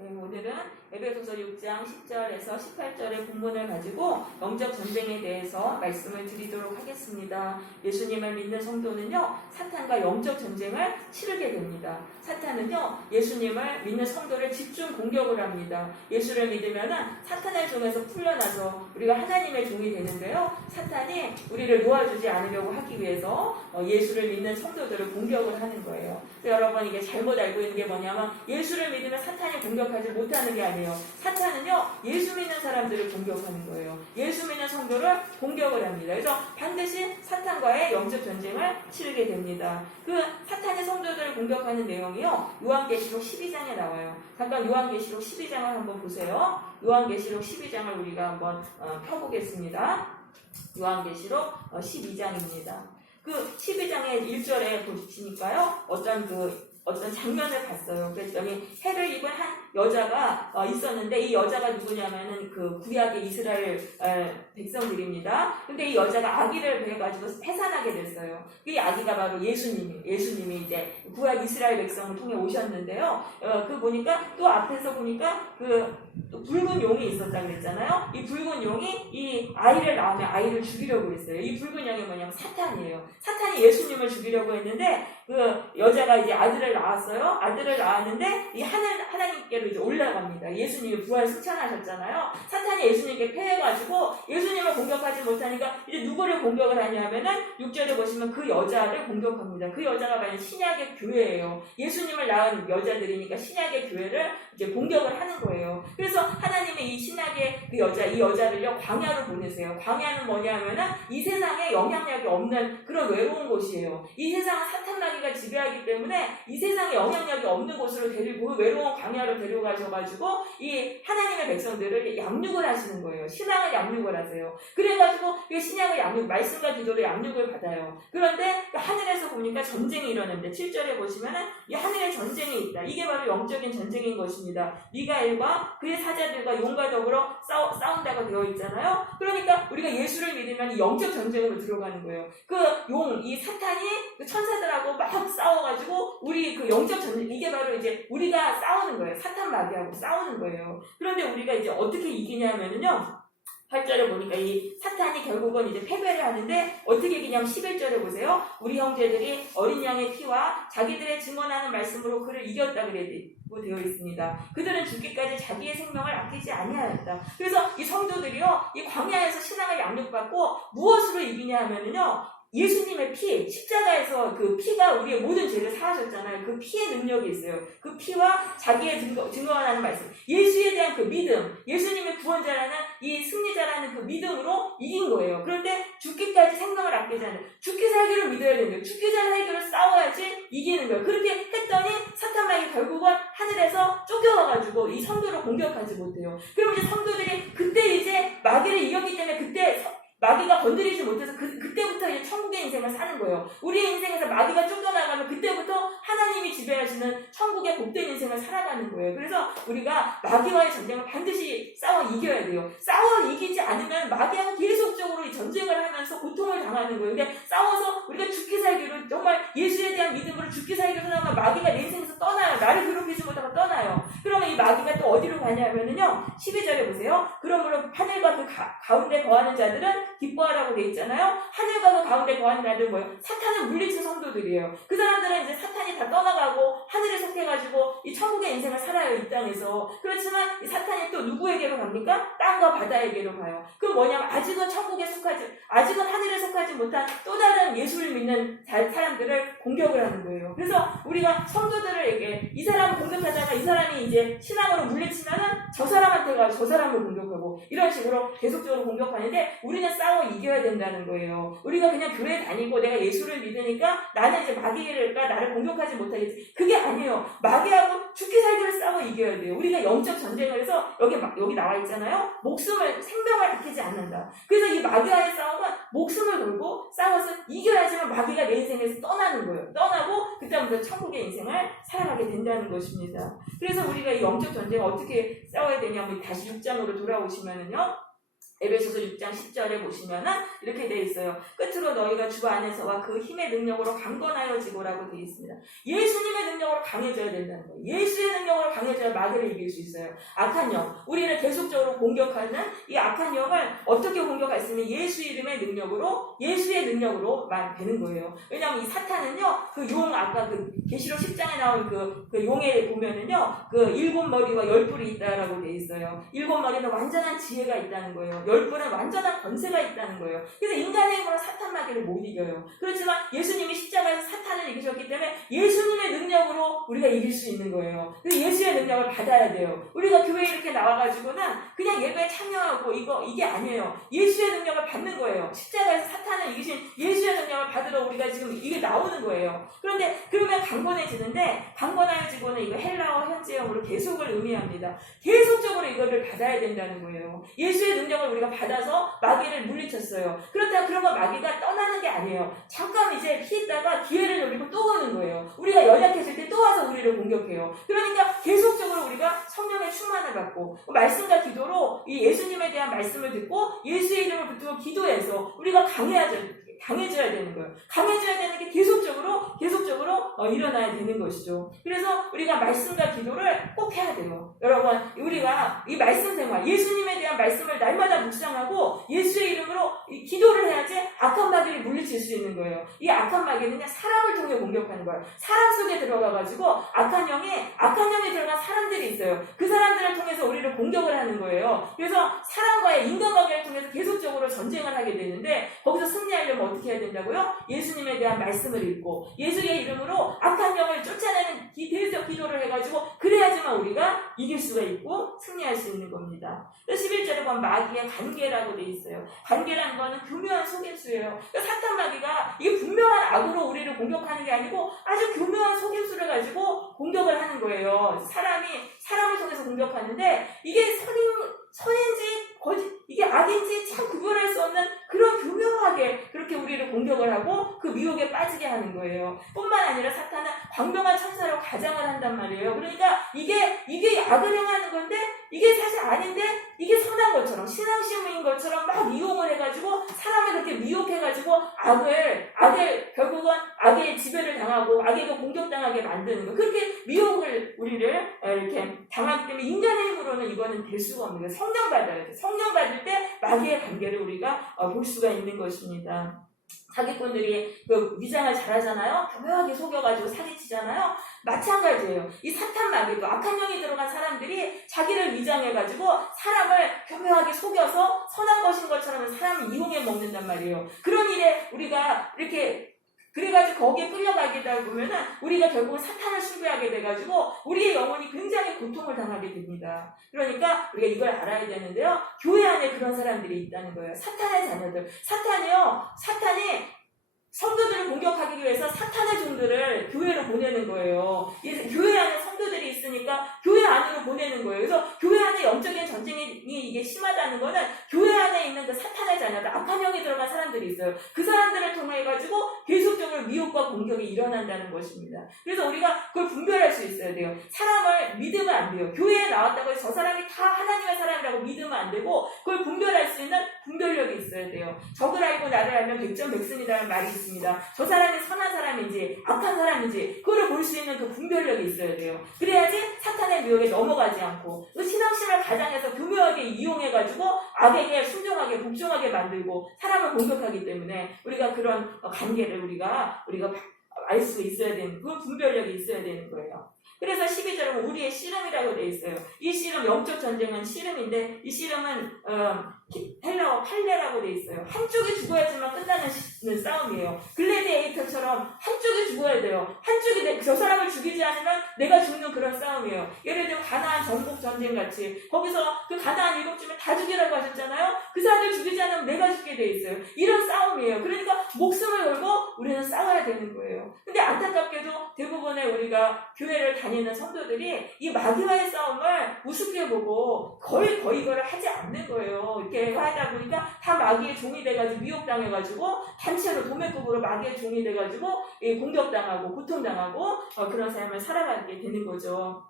네, 오늘은 에베소서 6장 10절에서 18절의 본문을 가지고 영적 전쟁에 대해서 말씀을 드리도록 하겠습니다. 예수님을 믿는 성도는요, 사탄과 영적 전쟁을 치르게 됩니다. 사탄은요, 예수님을 믿는 성도를 집중 공격을 합니다. 예수를 믿으면은 사탄의 종에서 풀려나서 우리가 하나님의 종이 되는데요, 사탄이 우리를 놓아주지 않으려고 하기 위해서 예수를 믿는 성도들을 공격을 하는 거예요. 여러분, 이게 잘못 알고 있는 게 뭐냐면 예수를 믿으면 사탄이 공격하지 못하는 게 아니에요. 사탄은요, 예수 믿는 사람들을 공격하는 거예요. 예수 믿는 성도를 공격을 합니다. 그래서 반드시 사탄과의 영적 전쟁을 치르게 됩니다. 그 사탄의 성도들을 공격하는 내용이요, 요한계시록 12장에 나와요. 잠깐 요한계시록 12장을 한번 보세요. 요한계시록 12장을 우리가 한번 펴보겠습니다. 요한계시록 12장입니다. 그 12장의 1절에 보시니까요, 어떤 장면을 봤어요. 그랬더니 해를 입은 한 여자가 있었는데, 이 여자가 누구냐면은 그 구약의 이스라엘 백성들입니다. 근데 이 여자가 아기를 배가지고 해산하게 됐어요. 이 아기가 바로 예수님이 이제 구약 이스라엘 백성을 통해 오셨는데요. 그 보니까 또 앞에서 보니까 또 붉은 용이 있었다 그랬잖아요. 이 붉은 용이 이 아이를 낳으면 아이를 죽이려고 했어요. 이 붉은 용이 뭐냐면 사탄이에요. 사탄이 예수님을 죽이려고 했는데, 그 여자가 이제 아들을 낳았어요. 아들을 낳았는데 이 하나님께로 이제 올라갑니다. 예수님이 부활 승천하셨잖아요. 사탄이 예수님께 패해가지고 예수님을 공격하지 못하니까 이제 누구를 공격을 하냐면은 6절에 보시면 그 여자를 공격합니다. 그 여자가 만약 신약의 교회예요. 예수님을 낳은 여자들이니까 신약의 교회를 이제 공격을 하는 거예요. 그래서 하나님의 이 신약의 이 여자를요, 광야로 보내세요. 광야는 뭐냐면은 이 세상에 영향력이 없는 그런 외로운 곳이에요. 이 세상은 사탄 마귀가 지배하기 때문에 이 세상에 영향력이 없는 곳으로 데리고 외로운 광야로 데려가셔가지고 이 하나님의 백성들을 양육을 하시는 거예요. 신앙을 양육을 하세요. 그래가지고 이 신약을 말씀과 기도로 양육을 받아요. 그런데 하늘에서 보니까 전쟁이 일어나는데 7절에 보시면은 이 하늘에 전쟁이 있다. 이게 바로 영적인 전쟁인 것입니다. 미가엘과 그의 사자들과 용과 더불어 싸운다고 되어 있잖아요. 그러니까 우리가 예수를 믿으면 이 영적 전쟁으로 들어가는 거예요. 이 사탄이 그 천사들하고 막 싸워가지고 우리 그 영적 전쟁, 이게 바로 이제 우리가 싸우는 거예요. 사탄 마귀하고 싸우는 거예요. 그런데 우리가 이제 어떻게 이기냐면은요, 8절에 보니까 이 사탄이 결국은 이제 패배를 하는데 어떻게 이기냐면 11절에 보세요. 우리 형제들이 어린 양의 피와 자기들의 증언하는 말씀으로 그를 이겼다 그래고 되어 있습니다. 그들은 죽기까지 자기의 생명을 아끼지 아니하였다. 그래서 이 성도들이요, 이 광야에서 신앙을 양육받고 무엇으로 이기냐 하면은요, 예수님의 피, 십자가에서 그 피가 우리의 모든 죄를 사하셨잖아요. 그 피의 능력이 있어요. 그 피와 자기의 증거하는 말씀, 예수에 대한 그 믿음, 예수님의 구원자라는 이 승리자라는 그 믿음으로 이긴 거예요. 그런데 죽기까지 생명을 아끼지 않아요. 죽기 살기를 믿어야 되는 거예요. 죽기 살기를 싸워야지 이기는 거예요. 그렇게 했더니 사탄 마귀 결국은 하늘에서 쫓겨와가지고 이 성도를 공격하지 못해요. 그럼 이제 성도들이 그때 이제 마귀를 이겼기 때문에 그때 마귀가 건드리지 못해서 그때부터 이제 천국의 인생을 사는 거예요. 우리의 인생에서 마귀가 쫓겨나가면 그때부터 하나님이 지배하시는 천국의 복된 인생을 살아가는 거예요. 그래서 우리가 마귀와의 전쟁을 반드시 싸워 이겨야 돼요. 싸워 이기지 않으면 마귀하고 계속적으로 이 전쟁을 하면서 고통을 당하는 거예요. 근데 싸워서 우리가 죽기 살기로 정말 예수에 대한 믿음으로 죽기 살기로 하면 마귀가 내 인생에서 떠나요. 나를 괴롭히지 못하고 떠나요. 그러면 이 마귀가 또 어디로 가냐면요, 12절에 보세요. 그러므로 하늘과 그 가운데 거하는 자들은 기뻐하라고 돼 있잖아요. 하늘과 그 가운데 거하는 자들은 뭐예요? 사탄을 물리친 성도들이에요. 그 사람들은 이제 사탄이 다 떠나가고 하늘에 속해가지고 이 천국의 인생을 살아요, 이 땅에서. 그렇지만 이 사탄이 또 누구에게로 갑니까? 땅과 바다에게로 가요. 그 뭐냐면 아직은 아직은 하늘에 속하지 못한 또 다른 예수를 믿는 사람들을 공격을 하는 거예요. 그래서 우리가 성도들에게 이 사람을 공격하다가 이 사람이 이제 신앙으로 물리치면은 저 사람한테 가서 저 사람을 공격하고 이런 식으로 계속적으로 공격하는데, 우리는 싸워 이겨야 된다는 거예요. 우리가 그냥 교회 다니고 내가 예수를 믿으니까 나는 이제 마귀가 나를 공격하지 못하겠지, 그게 아니에요. 마귀하고 죽기 살기를 싸워 이겨야 돼요. 우리가 영적 전쟁을 해서 여기 나와 있잖아요. 생명을 아끼지 않는다. 그래서 이 마귀와의 싸움은 목숨을 걸고 싸워서 이겨야지만 마귀가 내 인생에서 떠나는 거예요. 떠나고 그때부터 천국의 인생을 살아가게 된다는 것입니다. 그래서 우리가 이 영적 전쟁을 어떻게 싸워야 되냐면 다시 6장으로 돌아오시면은요, 에베소서 6장 10절에 보시면은 이렇게 되어 있어요. 끝으로 너희가 주 안에서와 그 힘의 능력으로 강건하여지고라고 되어 있습니다. 예수님의 능력으로 강해져야 된다는 거예요. 예수의 능력으로 강해져야 마귀를 이길 수 있어요. 악한 영, 우리를 계속적으로 공격하는 이 악한 영을 어떻게 공격할 수 있는 예수 이름의 능력으로, 예수의 능력으로만 되는 거예요. 왜냐하면 이 사탄은요, 그 용, 아까 그 계시록 10장에 나온 그 용에 보면은요, 그 7머리와 10뿔이 있다라고 되어 있어요. 7머리는 완전한 지혜가 있다는 거예요. 10뿔은 완전한 권세가 있다는 거예요. 그래서 인간의 힘으로 사탄 마귀를 못 이겨요. 그렇지만 예수님이 십자가에서 사탄을 이기셨기 때문에 예수님의 능력으로 우리가 이길 수 있는 거예요. 그래서 예수의 능력을 받아야 돼요. 우리가 교회에 이렇게 나와가지고는 그냥 예배에 참여하고 이게 아니에요. 예수의 능력을 받는 거예요. 십자가에서 사탄을 이기신 예수의 능력을 받으러 우리가 지금 이게 나오는 거예요. 그런데 그러면 강건해지는데, 강건해지고는 이거 헬라어 현재형으로 계속을 의미합니다. 계속적으로 이거를 받아야 된다는 거예요. 예수의 능력을 우리가 받아서 마귀를 물리쳤어요. 그러면 마귀가 떠나는 게 아니에요. 잠깐 이제 피했다가 기회를 노리고 또 오는 거예요. 우리가 연약해질 때 또 와서 우리를 공격해요. 그러니까 계속적으로 우리가 성령의 충만을 받고 말씀과 기도로 이 예수님에 대한 말씀을 듣고 예수의 이름을 붙들고 기도해서 우리가 강해져야 되는 거예요. 강해져야 되는 게 계속적으로 일어나야 되는 것이죠. 그래서 우리가 말씀과 기도를 꼭 해야 돼요. 여러분, 우리가 이 말씀 생활, 예수님에 대한 말씀을 날마다 묵상하고 예수의 이름으로 기도를 해야지 악한 마귀를 물리칠 수 있는 거예요. 이 악한 마귀는 사람을 통해 공격하는 거예요. 사람 속에 들어가가지고 악한 영에 들어간 사람들이 있어요. 그 사람들을 통해서 우리를 공격을 하는 거예요. 그래서 사람과의 인간관계를 통해서 계속적으로 전쟁을 하게 되는데, 거기서 승리하려면 어떻게 해야 된다고요? 예수님에 대한 말씀을 읽고 예수의 이름으로 악한 영을 쫓아내는 대적 기도를 해가지고, 그래야지만 우리가 이길 수가 있고 승리할 수 있는 겁니다. 11절에 보면 마귀의 관계라고 돼 있어요. 관계라는 거는 교묘한 속임수예요. 사탄 마귀가 이게 분명한 악으로 우리를 공격하는 게 아니고 아주 교묘한 속임수를 가지고 공격을 하는 거예요. 사람을 통해서 공격하는데, 이게 선인지 이게 악인지 참 구별할 수 없는 그런 교묘하게 그렇게 우리를 공격을 하고 그 미혹에 빠지게 하는 거예요. 뿐만 아니라 사탄은 광명한 천사로 가장을 한단 말이에요. 그러니까 이게 악을 행하는 건데, 이게 사실 아닌데, 이게 선한 것처럼, 신앙심인 것처럼 막 이용을 해가지고 사람을 그렇게 미혹해가지고 결국은 악의 지배를 당하고 악에게 공격당하게 만드는 거. 그렇게 미혹을 우리를 이렇게 당하기 때문에 인간의 힘으로는 이거는 될 수가 없는 거예요. 성령 받아야 돼. 성령 받을 때 마귀의 관계를 우리가 볼 수가 있는 것입니다. 사기꾼들이 그 위장을 잘하잖아요. 교묘하게 속여가지고 사기치잖아요. 마찬가지예요. 이 사탄 마귀도 악한 영이 들어간 사람들이 자기를 위장해가지고 사람을 교묘하게 속여서 선한 것인 것처럼 사람을 이용해 먹는단 말이에요. 그런 일에 우리가 이렇게 그래가지고 거기에 끌려가게 되다 보면은 우리가 결국은 사탄을 숭배하게 돼가지고 우리의 영혼이 굉장히 고통을 당하게 됩니다. 그러니까 우리가 이걸 알아야 되는데요. 교회 안에 그런 사람들이 있다는 거예요. 사탄의 자녀들. 사탄이 성도들을 공격하기 위해서 사탄의 종들을 교회로 보내는 거예요. 교회 안에 성도들이 있으니까 교회 안으로 보내는 거예요. 그래서 교회 안에 영적인 전쟁이 이게 심하다는 거는 교회 안에 있는 그 사탄의 자녀들, 악한 영이 들어간 사람들이 있어요. 그 사람들을 통해 가지고 계속적으로 미혹과 공격이 일어난다는 것입니다. 그래서 우리가 그걸 분별할 수 있어야 돼요. 사람을 믿으면 안 돼요. 교회에 나왔다고 해서 저 사람이 다 하나님의 사람이라고 믿으면 안 되고, 그걸 분별할 수 있는 분별력이 있어야 돼요. 적을 알고 나를 알면 백전백승이라는 말이 있습니다. 저 사람이 선한 사람인지 악한 사람인지 그거를 볼 수 있는 그 분별력이 있어야 돼요. 그래야지 사탄의 미혹에 넘어가지 않고 그 신앙심을 가장해서 교묘하게 이용해가지고 악에게 순종하게 복종하게 만들고 사람을 공격하기 때문에 우리가 그런 관계를 우리가 알 수 있어야 되는, 그 분별력이 있어야 되는 거예요. 그래서 12절은 우리의 씨름이라고 되어 있어요. 이 씨름, 영적 전쟁은 씨름인데, 이 씨름은 헬라어 팔레라고 되어 있어요. 한쪽이 죽어야지만 끝나는 싸움이에요. 글래디에이터처럼 한쪽이 죽어야 돼요. 한쪽이 저 사람을 죽이지 않으면 내가 죽는 그런 싸움이에요. 예를 들어 가나안 정복 전쟁 같이, 거기서 그 가나안 일곱집을 다 죽이라고 하셨잖아요. 그 사람들 죽이지 않으면 내가 죽게 돼 있어요. 이런 싸움이에요. 그러니까 목숨을 걸고 우리는 싸워야 되는 거예요. 근데 안타깝게도 대부분의 우리가 교회를 다니는 성도들이 이 마귀와의 싸움을 우습게 보고 거의 이거를 하지 않는 거예요. 이렇게 하다 보니까 다 마귀의 종이 돼가지고 미혹당해가지고 단체로 도매급으로 마귀의 종이 돼가지고 공격당하고 고통당하고 그런 삶을 살아가게 되는 거죠.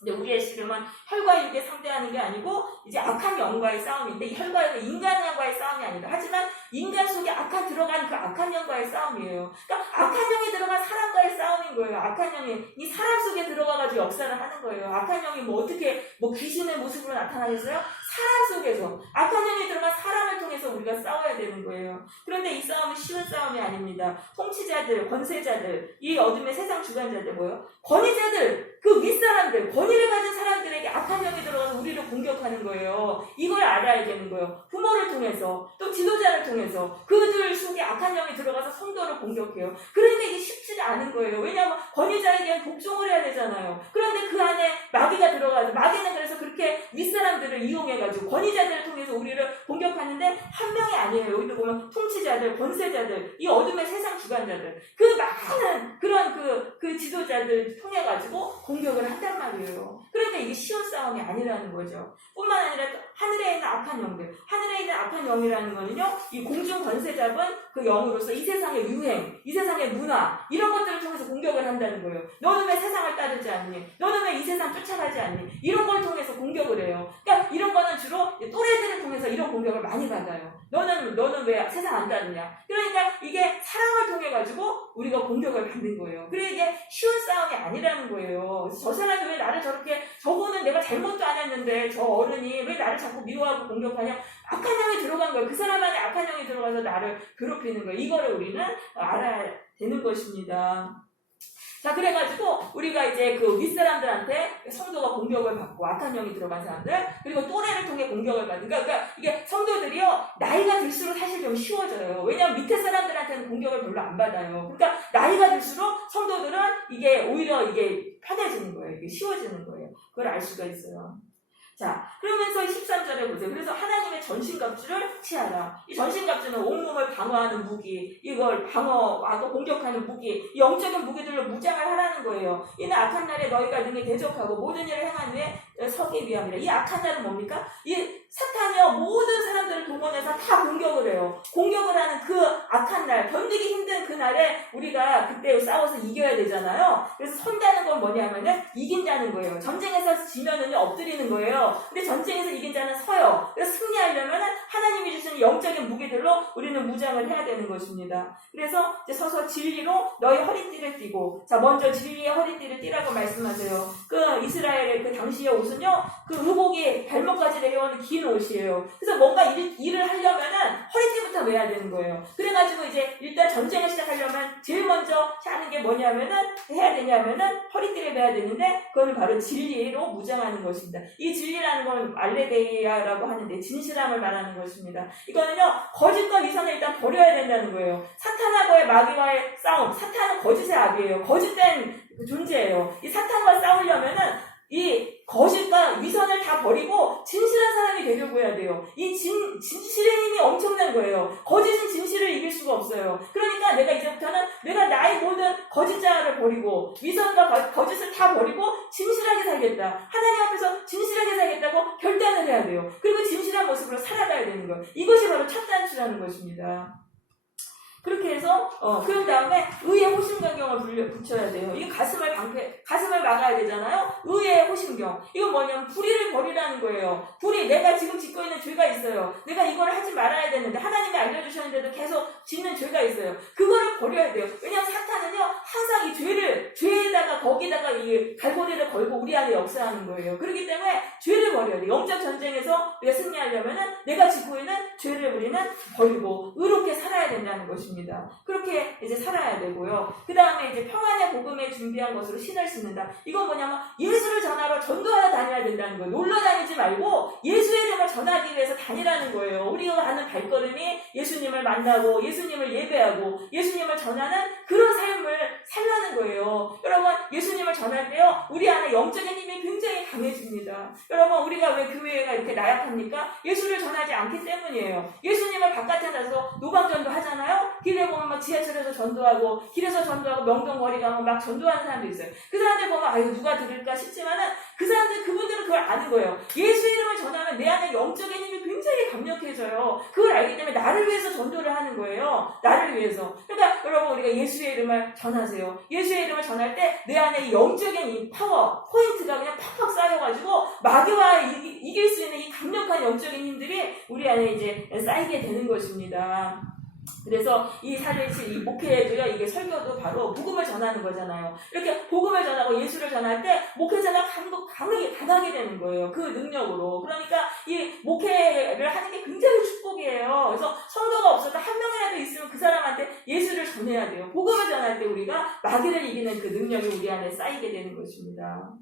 근데 우리의 씨름은 혈과 육에 상대하는 게 아니고 이제 악한 영과의 싸움인데, 이 혈과 육은 인간과의 싸움이 아니다. 하지만 인간 속에 들어간 그 악한 영과의 싸움이에요. 그러니까 악한 영이 들어간 사람과의 싸움인 거예요. 악한 영이 이 사람 속에 들어가가지고 역사를 하는 거예요. 악한 영이 어떻게 귀신의 모습으로 나타나겠어요? 사람 속에서 악한 영이 들어간 사람을 통해서 우리가 싸워야 되는 거예요. 그런데 이 싸움은 쉬운 싸움이 아닙니다. 통치자들, 권세자들, 이 어둠의 세상 주관자들, 권위자들, 그 윗사람들, 권위를 가진 사람들에게 악한 영이 들어가서 우리를 공격하는 거예요. 이걸 알아야 되는 거예요. 부모를 통해서, 또 지도자를 통해서 그들 속에 악한 영이 들어가서 성도를 공격해요. 그런데 이게 쉽지가 않은 거예요. 왜냐하면 권위자에게는 복종을 해야 되잖아요. 그런데 그 안에 마귀가 들어가서, 마귀는 그래서 그렇게 윗사람들을 이용해가지고 권위자들을 통해서 우리를 공격하는데 한 명이 아니에요. 여기도 보면 통치자들, 권세자들, 이 어둠의 세상 주관자들, 그 많은 그런 그 지도자들 통해가지고 공격을 한단 말이에요. 그러니까 이게 쉬운 싸움이 아니라는 거죠. 뿐만 아니라 하늘에 있는 악한 영들, 하늘에 있는 악한 영이라는 거는요, 이 공중 권세 잡은 그 영으로서 이 세상의 유행, 이 세상의 문화, 이런 것들을 통해서 공격을 한다는 거예요. 너는 왜 세상을 따르지 않니? 너는 왜 이 세상 쫓아가지 않니? 이런 걸 통해서 공격을 해요. 그러니까 이런 거는 주로 또래들을 통해서 이런 공격을 많이 받아요. 너는 왜 세상 안 따르냐? 그러니까 이게 사랑을 통해 가지고 우리가 공격을 받는 거예요. 그래 이게 쉬운 싸움이 아니라는 거예요. 그래서 저 사람이 왜 나를 저렇게, 저거는 내가 잘못도 안 했는데 저 어른이 왜 나를 자꾸 미워하고 공격하냐? 악한 영이 들어간 거예요. 그 사람 안에 악한 영이 들어가서 나를 괴롭히는 거예요. 이거를 우리는 알아야 되는 것입니다. 자, 그래가지고 우리가 이제 그 윗사람들한테 성도가 공격을 받고, 악한 영이 들어간 사람들, 그리고 또래를 통해 공격을 받는, 그러니까 이게 성도들이요, 나이가 들수록 사실 좀 쉬워져요. 왜냐하면 밑에 사람들한테는 공격을 별로 안 받아요. 그러니까 나이가 들수록 성도들은 이게 오히려 이게 편해지는 거예요. 이게 쉬워지는 거예요. 그걸 알 수가 있어요. 자, 그러면서 13절에 보세요. 그래서 하나님의 전신갑주를 취하라. 이 전신갑주는 온몸을 방어하는 무기, 이걸 방어하고 공격하는 무기, 이 영적인 무기들로 무장을 하라는 거예요. 이는 악한 날에 너희가 능히 대적하고 모든 일을 행한 후에 서기 위함이라. 이 악한 날은 뭡니까? 이 사탄이요, 모든 사람들을 동원해서 다 공격을 해요. 공격을 하는 그 악한 날, 견디기 힘든 그 날에 우리가 그때 싸워서 이겨야 되잖아요. 그래서 선다는 건 뭐냐면은 이긴다는 거예요. 전쟁에서 지면은 엎드리는 거예요. 근데 전쟁에서 이긴 자는 서요. 그래서 승리하려면 하나님이 주시는 영적인 무기들로 우리는 무장을 해야 되는 것입니다. 그래서 이제 서서 진리로 너희 허리띠를 띠고, 자, 먼저 진리의 허리띠를 띠라고 말씀하세요. 그 이스라엘의 그 당시의 옷은요, 그 의복이 발목까지 내려오는 긴 옷이에요. 그래서 뭔가 일을 하려면은 허리띠부터 매야 되는 거예요. 그래가지고 이제 일단 전쟁을 시작하려면 제일 먼저 하는 게 해야 되냐면은 허리띠를 매야 되는데, 그건 바로 진리로 무장하는 것입니다. 이 진리라는 건 알레데이아라고 하는데 진실함을 말하는 것입니다. 이거는요, 거짓과 위선을 일단 버려야 된다는 거예요. 사탄하고의 마귀와의 싸움, 사탄은 거짓의 아비예요. 거짓된 존재예요. 이 사탄과 싸우려면은 이 거짓과 위선을 다 버리고 진실한 사람이 되려고 해야 돼요. 이 진실의 힘이 엄청난 거예요. 거짓은 진실을 이길 수가 없어요. 그러니까 내가 이제부터는 내가 나의 모든 거짓자를 버리고 위선과 거짓을 다 버리고 진실하게 살겠다. 하나님 앞에서 진실하게 살겠다고 결단을 해야 돼요. 그리고 진실한 모습으로 살아가야 되는 거예요. 이것이 바로 첫 단추라는 것입니다. 그렇게 해서 그 다음에 의의 호심경을 붙여야 돼요. 이 가슴을 막아야 되잖아요. 의의 호심경. 이건 뭐냐면 불의를 버리라는 거예요. 불의, 내가 지금 짓고 있는 죄가 있어요. 내가 이걸 하지 말아야 되는데 하나님이 알려주셨는데도 계속 짓는 죄가 있어요. 그거를 버려야 돼요. 왜냐하면 사탄은요, 항상 이 죄에다가 거기다가 이 갈고리를 걸고 우리 안에 역사하는 거예요. 그렇기 때문에 죄를 버려야 돼요. 영적 전쟁에서 우리가 승리하려면은 내가 짓고 있는 죄를 우리는 버리고 의롭게 살아야 된다는 것입니다. 그렇게 이제 살아야 되고요. 그 다음에 이제 평안의 복음에 준비한 것으로 신을 신는다. 이건 뭐냐면 예수를 전하러 전도하러 다녀야 된다는 거예요. 놀러 다니지 말고 예수의 이름을 전하기 위해서 다니라는 거예요. 우리가 하는 발걸음이 예수님을 만나고 예수님을 예배하고 예수님을 전하는 그런 삶을 살라는 거예요. 여러분, 예수님을 전할 때요, 우리 안에 영적인 힘이 굉장히 강해집니다. 여러분, 우리가 왜 교회가 이렇게 나약합니까? 예수를 전하지 않기 때문이에요. 예수님을 바깥에 나서 노방전도 하잖아요. 길에 보면 막 지하철에서 전도하고 길에서 전도하고 명동거리 가면 막 전도하는 사람도 있어요. 그 사람들 보면 아유 누가 들을까 싶지만은 그분들은 그걸 아는 거예요. 예수 이름을 전하면 내 안에 영적인 힘이 굉장히 굉장히 강력해져요. 그걸 알기 때문에 나를 위해서 전도를 하는 거예요. 나를 위해서. 그러니까 여러분 우리가 예수의 이름을 전하세요. 예수의 이름을 전할 때 내 안에 이 영적인 이 파워, 포인트가 그냥 팍팍 쌓여가지고 마귀와 이길 수 있는 이 강력한 영적인 힘들이 우리 안에 이제 쌓이게 되는 것입니다. 그래서 이 4.17 이 목회도요, 이게 설교도 바로 복음을 전하는 거잖아요. 이렇게 복음을 전하고 예수를 전할 때 목회자가 강하게 되는 거예요. 그 능력으로. 그러니까 이 목회를 하는 게 굉장히 축복이에요. 그래서 성도가 없어도 한 명이라도 있으면 그 사람한테 예수를 전해야 돼요. 복음을 전할 때 우리가 마귀를 이기는 그 능력이 우리 안에 쌓이게 되는 것입니다.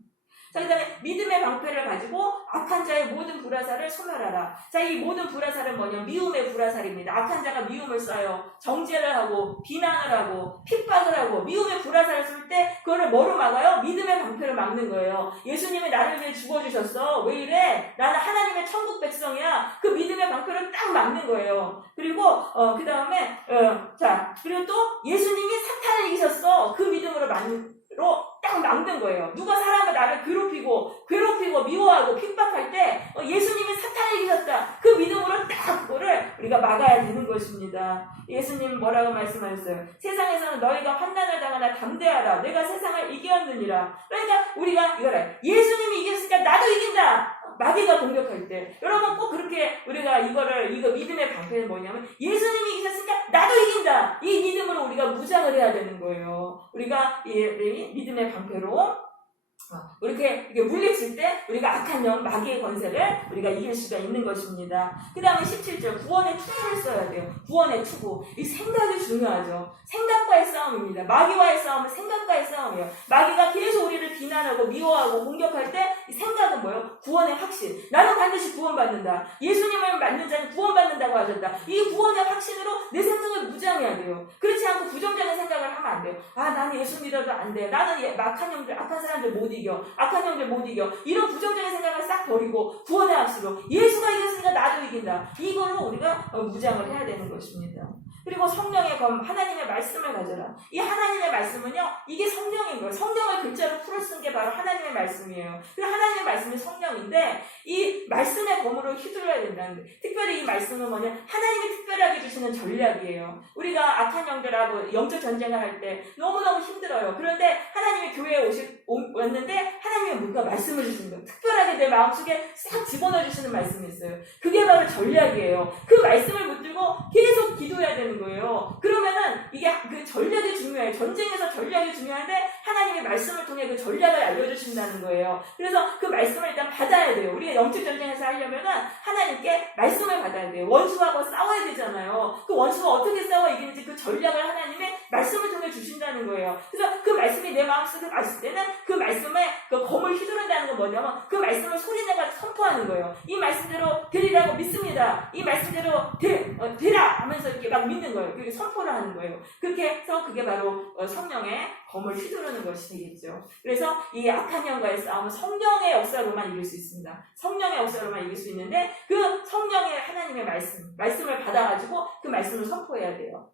자, 그 다음에 믿음의 방패를 가지고 악한 자의 모든 불화살을 소멸하라. 자, 이 모든 불화살은 뭐냐? 미움의 불화살입니다. 악한 자가 미움을 써요. 정죄를 하고, 비난을 하고, 핍박을 하고, 미움의 불화살을 쏠 때, 그거를 뭐로 막아요? 믿음의 방패를 막는 거예요. 예수님이 나를 위해 죽어주셨어. 왜 이래? 나는 하나님의 천국 백성이야. 그 믿음의 방패를 딱 막는 거예요. 그리고, 그 다음에, 그리고 또 예수님이 사탄을 이기셨어. 그 믿음으로 딱 막는 거예요. 누가 사람을 나를 괴롭히고 미워하고 핍박할 때 예수님이 사탄을 이기셨다. 그 믿음으로 딱 그거를 우리가 막아야 되는 것입니다. 예수님 뭐라고 말씀하셨어요? 세상에서는 너희가 환난을 당하나 담대하라. 내가 세상을 이겼느니라. 그러니까 우리가 이거래. 예수님이 이겼으니까 나도 이긴다. 마귀가 공격할 때 여러분 꼭 그렇게 우리가 이거 믿음의 방패는 뭐냐면 예수님이 이기셨으니까 나도 이긴다. 이 믿음으로 우리가 무장을 해야 되는 거예요. 우리가 이 믿음의 방패로 이렇게 물리칠 때 우리가 악한 영, 마귀의 권세를 우리가 이길 수가 있는 것입니다. 그 다음에 17절 구원의 투구를 써야 돼요. 구원의 투구. 이 생각이 중요하죠. 생각과의 싸움입니다. 마귀와의 싸움은 생각과의 싸움이에요. 마귀가 계속 우리를 비난하고 미워하고 공격할 때 이 생각은 뭐예요? 구원의 확신. 나는 반드시 구원받는다. 예수님을 믿는 자는 구원받는다고 하셨다. 이 구원의 확신으로 내 생각을 무장해야 돼요. 그렇지 않고 부정적인 생각을 하면 안 돼요. 나는 예수 믿어도 안 돼. 나는 악한 사람들 못 이겨. 악한 형들 못 이겨. 이런 부정적인 생각을 싹 버리고 구원의 확신으로 예수가 이겼으니까 나도 이긴다. 이걸로 우리가 무장을 해야 되는 것입니다. 그리고 성령의 검, 하나님의 말씀을 가져라. 이 하나님의 말씀은요, 이게 성령인 거예요. 성령을 글자로 풀어 쓴 게 바로 하나님의 말씀이에요. 그 하나님의 말씀이 성령인데 이 말씀의 검으로 휘둘러야 된다는 거예요. 특별히 이 말씀은 뭐냐? 하나님이 특별하게 주시는 전략이에요. 우리가 악한 영들하고 영적 전쟁을 할 때 너무너무 힘들어요. 그런데 하나님이 교회에 왔는데 하나님이 뭔가 말씀을 주시는 거예요. 특별하게 내 마음속에 싹 집어넣어 주시는 말씀이 있어요. 그게 바로 전략이에요. 그 말씀을 붙들고 계속 기도해야 되는 거예요. 그러면은 이게 그 전략이 중요해요. 전쟁에서 전략이 중요한데 하나님의 말씀을 통해 그 전략을 알려주신다는 거예요. 그래서 그 말씀을 일단 받아야 돼요. 우리가 영적 전쟁에서 하려면은 하나님께 말씀을 받아야 돼요. 원수하고 싸워야 되잖아요. 그 원수가 어떻게 싸워 이기는지 그 전략을 하나님의 말씀을 통해 주신다는 거예요. 그래서 그 말씀이 내 마음속에 갔을 때는 그 말씀에 그 검을 휘두른다는 건 뭐냐면 그 말씀을 소리내가 선포하는 거예요. 이 말씀대로 되리라고 믿습니다. 이 말씀대로 되라 하면서 이렇게 막 믿는 거예요. 그게 선포를 하는 거예요. 그렇게 해서 그게 바로 성령의 검을 휘두르는 것이 되겠죠. 그래서 이 악한 영과의 싸움은 성령의 역사로만 이길 수 있습니다. 성령의 역사로만 이길 수 있는데 그 성령의 하나님의 말씀을 받아가지고 그 말씀을 선포해야 돼요.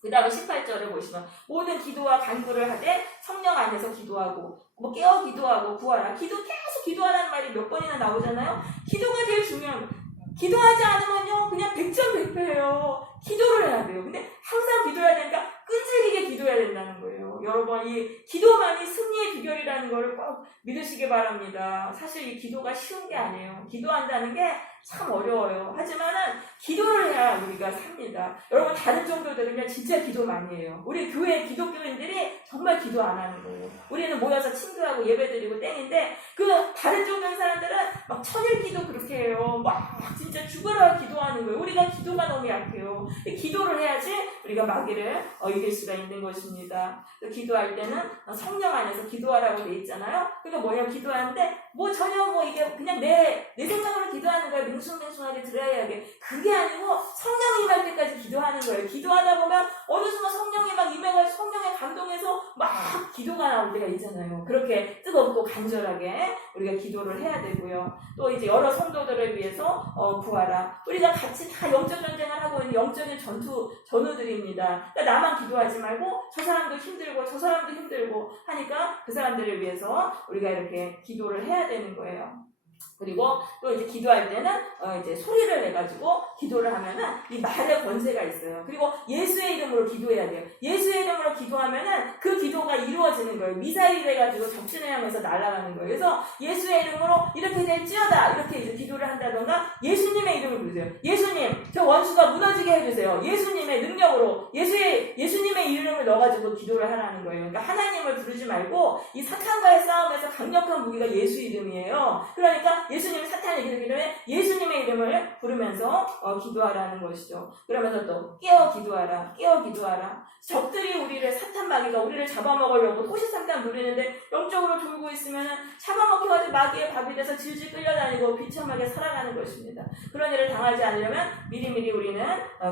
그 다음에 18절에 보시면 모든 기도와 간구를 하되 성령 안에서 기도하고 깨어 기도하고 구하라. 계속 기도하라는 말이 몇 번이나 나오잖아요. 기도가 제일 중요한 거예요. 기도하지 않으면요 그냥 백전백패예요. 기도를 해야 돼요. 근데 항상 기도해야 되니까 끈질기게 기도해야 된다는 거예요. 여러분 이 기도만이 승리의 비결이라는 걸 꼭 믿으시기 바랍니다. 사실 이 기도가 쉬운 게 아니에요. 기도한다는 게 참 어려워요. 하지만은 기도를 해야 우리가 삽니다. 여러분 다른 종교들은요 진짜 기도 많이 해요. 우리 교회 기독교인들이 정말 기도 안 하는 거예요. 우리는 모여서 친교하고 예배드리고 땡인데 그 다른 종교인 사람들은 막 천일 기도 그렇게 해요. 막 진짜 죽으라 기도하는 거예요. 우리가 기도가 너무 약해요. 기도를 해야지 우리가 마귀를 이길 수가 있는 것입니다. 기도할 때는 성령 안에서 기도하라고 돼 있잖아요. 그러니까 뭐냐 기도하는데 전혀 이게 그냥 내 생각으로 기도하는 거예요. 맹숭맹숭하게 들어야 하게. 그게 아니고 성령이 임할 때까지 기도하는 거예요. 기도하다 보면 어느 순간 성령이 막 임해가 성령의 감동에서 막 기도가 나올 때가 있잖아요. 그렇게 뜨겁고 간절하게 우리가 기도를 해야 되고요. 또 이제 여러 성도들을 위해서 구하라. 우리가 같이 다 영적 전쟁을 하고 있는 영적인 전우들입니다. 그러니까 나만 기도하지 말고 저 사람도 힘들고 저 사람도 힘들고 하니까 그 사람들을 위해서 우리가 이렇게 기도를 해야 되는 거예요. 그리고 또 이제 기도할 때는 이제 소리를 내가지고 기도를 하면은 이 말의 권세가 있어요. 그리고 예수의 이름으로 기도해야 돼요. 예수의 이름으로 기도하면은 그 기도가 이루어지는 거예요. 미사일이 돼가지고 적신을 향해서 날아가는 거예요. 그래서 예수의 이름으로 이렇게 될지어다 이렇게 이제 기도를 한다던가 예수님의 이름을 부르세요. 예수님, 저 원수가 무너지게 해주세요. 예수님의 능력으로 예수님의 이름을 넣어가지고 기도를 하라는 거예요. 그러니까 하나님을 부르지 말고 이 사탄과의 싸움에서 강력한 무기가 예수 이름이에요. 그러니까 예수님 사탄을 이기기 전에 예수님의 이름을 부르면서 기도하라는 것이죠. 그러면서 또 깨어 기도하라. 적들이 우리를 사탄 마귀가 우리를 잡아먹으려고 호시탐탐 누리는데 영적으로 돌고 있으면 잡아먹혀가지고 마귀의 밥이 돼서 질질 끌려다니고 비참하게 살아가는 것입니다. 그런 일을 당하지 않으려면 미리미리 우리는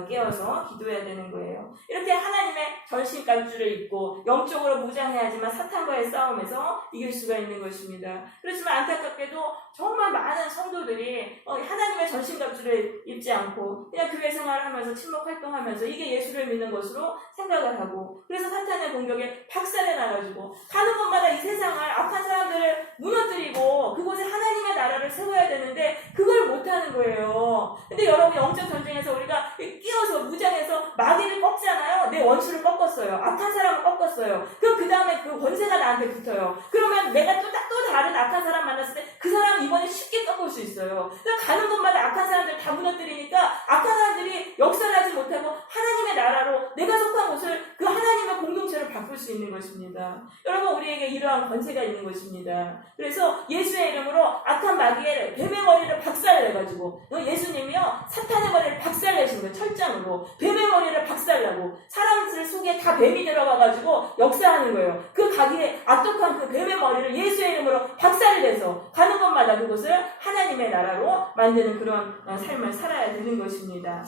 깨어서 기도해야 되는 거예요. 이렇게 하나님의 전신갑주를 입고 영적으로 무장해야지만 사탄과의 싸움에서 이길 수가 있는 것입니다. 그렇지만 안타깝게도 정말 많은 성도들이 하나님의 전신갑주를 입지 않고 그냥 교회 생활을 하면서 친목 활동하면서 이게 예수를 믿는 것으로 생각을 하고 그래서 사탄의 공격에 박살내 나가지고 가는 곳마다 이 세상을 악한 사람들을 무너뜨리고 그곳에 하나님의 나라를 세워야 되는데 그걸 못하는 거예요. 근데 여러분 영적 전쟁에서 우리가 끼어서 무장해서 마귀를 꺾잖아요. 내 원수를 꺾었어요. 악한 사람을 꺾었어요. 그럼 그 다음에 그 권세가 나한테 붙어요. 그러면 내가 또 다른 악한 사람 만났을 때 그 사람은 이번에 쉽게 꺾을 수 있어요. 그러니까 가는 곳마다 악한 사람들 다 무너뜨리니까 악한 사람들이 역사를 하지 못하고 하나님의 나라로 내가 속한 곳을 그 하나님의 공동체로 바꿀 수 있는 것입니다. 여러분 우리에게 이러한 권세가 있는 것입니다. 그래서 예수의 이름으로 악한 마귀의 뱀의 머리를 박살내가지고 예수님이요 사탄의 머리를 박살내신 거예요. 철장으로 뱀의 머리를 박살내고 사람들 속에 다 뱀이 들어가가지고 역사하는 거예요. 그 마귀의 악독한 그 뱀의 머리를 예수의 이름으로 박살을 내서 가는 곳마다 그곳을 하나님의 나라로 만드는 그런 삶을 살아야 되는 것입니다.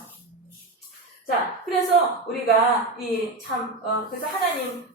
자, 그래서 우리가 그래서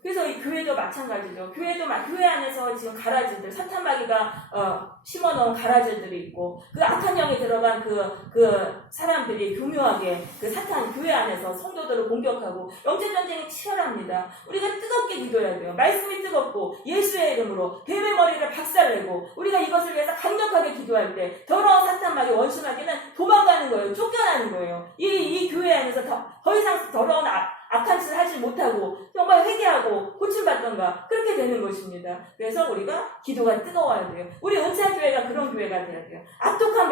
그래서 이 교회도 마찬가지죠. 교회 안에서 지금 가라지들, 사탄 마귀가 심어놓은 가라지들이 있고, 그 악한 영이 들어간 그 사람들이 교묘하게 그 사탄 교회 안에서 성도들을 공격하고, 영적 전쟁이 치열합니다. 우리가 뜨겁게 기도해야 돼요. 말씀이 뜨겁고, 예수의 이름으로 뱀의 머리를 박살내고, 우리가 이것을 위해서 강력하게 기도할 때, 더러운 사탄 마귀, 원수 마귀는 도망가는 거예요. 쫓겨나는 거예요. 이 교회 안에서 더 이상 더러운 악한 짓을 하지 못하고 정말 회개하고 고침받던가 그렇게 되는 것입니다. 그래서 우리가 기도가 뜨거워야 돼요. 우리 은사교회가 그런 교회가 돼야 돼요. 악독한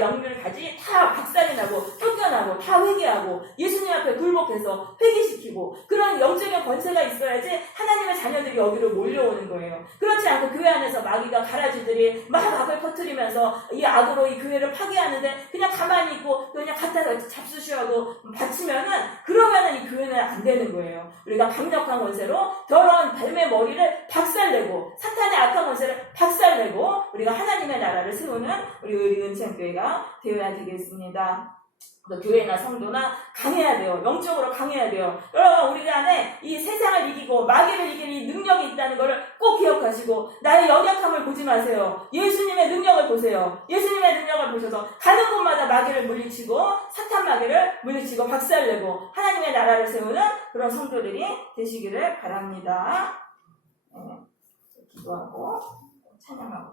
영들을 가지 다 박살이 나고 쫓겨나고 다 회개하고 예수님 앞에 굴복해서 회개시키고 그런 영적인 권세가 있어야지 하나님의 자녀들이 여기로 몰려오는 거예요. 그렇지 않고 교회 안에서 마귀가 가라지들이 막 악을 퍼뜨리면서 이 악으로 이 교회를 파괴하는데 그냥 가만히 있고 그냥 갖다 잡수시하고 바치면은 그러면은 이 교회는 안 되는 거예요. 우리가 강력한 권세로 더러운 뱀의 머리를 박살내고 사탄의 악한 권세를 박살내고 우리가 하나님의 나라를 세우는 우리 은총교회가 되어야 되겠습니다. 교회나 성도나 강해야 돼요. 영적으로 강해야 돼요. 여러분 우리 안에 이 세상을 이기고 마귀를 이길 이 능력이 있다는 것을 꼭 기억하시고 나의 연약함을 보지 마세요. 예수님의 능력을 보세요. 예수님의 능력을 보셔서 가는 곳마다 마귀를 물리치고 사탄 마귀를 물리치고 박살내고 하나님의 나라를 세우는 그런 성도들이 되시기를 바랍니다. 기도하고 찬양하고